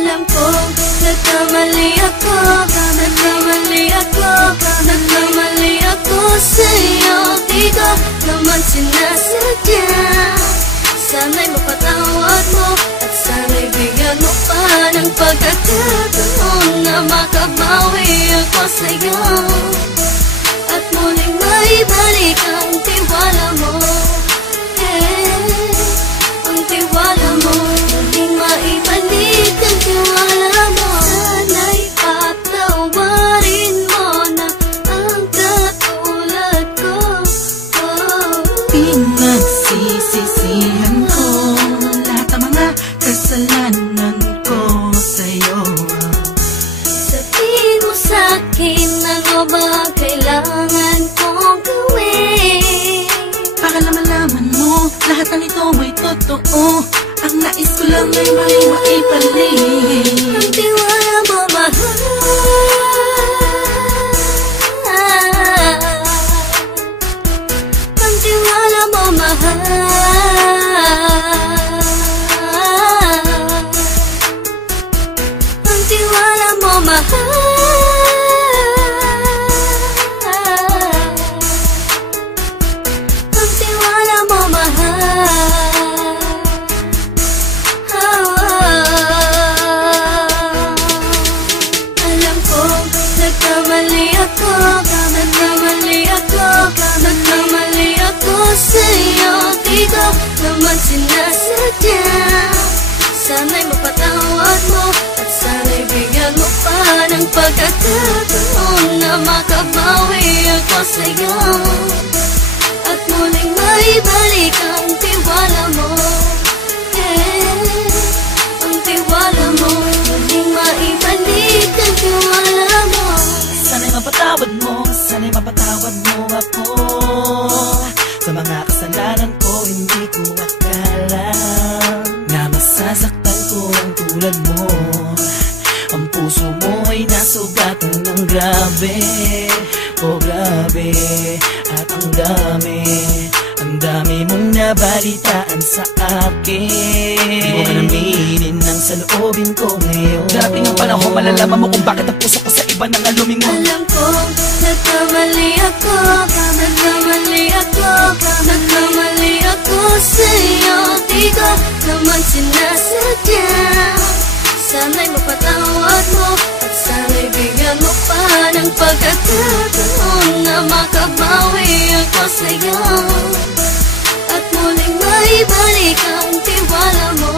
Alam ko, nagkamali ako, nagkamali ako sa'yo. Di ko naman sinasadya. Sana'y mapatawad mo, at sana'y bigyan mo pa ng pagkakataon na makabawi ako sa'yo, at muling maibalik ang tiwala mo. Ang tiwala mo, muling maibalik ang tiwala mo. Sana'y patawarin mo na ang katulad ko. Pinagsisisihan ko lahat ng mga kasalanan ko sa'yo. Sabihin mo sa'kin ano ba kailangan kong gawin para malaman mo lahat ng ito ay totoo. Ang nais ko lang ay maibalik ang tiwala mo, mahal. Ang tiwala mo, mahal. Ang tiwala mo, mahal. Ang tiwala mo, mahal. Alam ko, nagkamali ako, nagkamali ako sa'yo. Di ko naman sinasadya. Sana'y mapatawad mo, at sana'y bigyan mo pa ng pagkakataon na makabawi ako sa'yo, at muling maibalik ang tiwala mo. Ang tiwala mo, muling maibalik ang tiwala mo. Sana'y mapatawad mo, sana'y mapatawad mo ako sa mga kasalanan ko. Hindi ko akala na masasaktan ko ang tulad mo. Ang puso mo ay nasugatan ng grabe, oh grabe. At ang dami mong nabalitaan sa akin. Di mo kanaminin ang saloobin ko ngayon. Darating ang panahon, malalaman mo kung bakit ang puso ko sa iba nang aluming mo. Alam ko, nagkamali ako, nagkamali ako sa'yo. Di ko naman sinasadya. Sana'y mapatawad mo, at sana'y bigyan mo pa ng pagkakataon na makabawi ako sa'yo, at muling maibalik ang tiwala mo.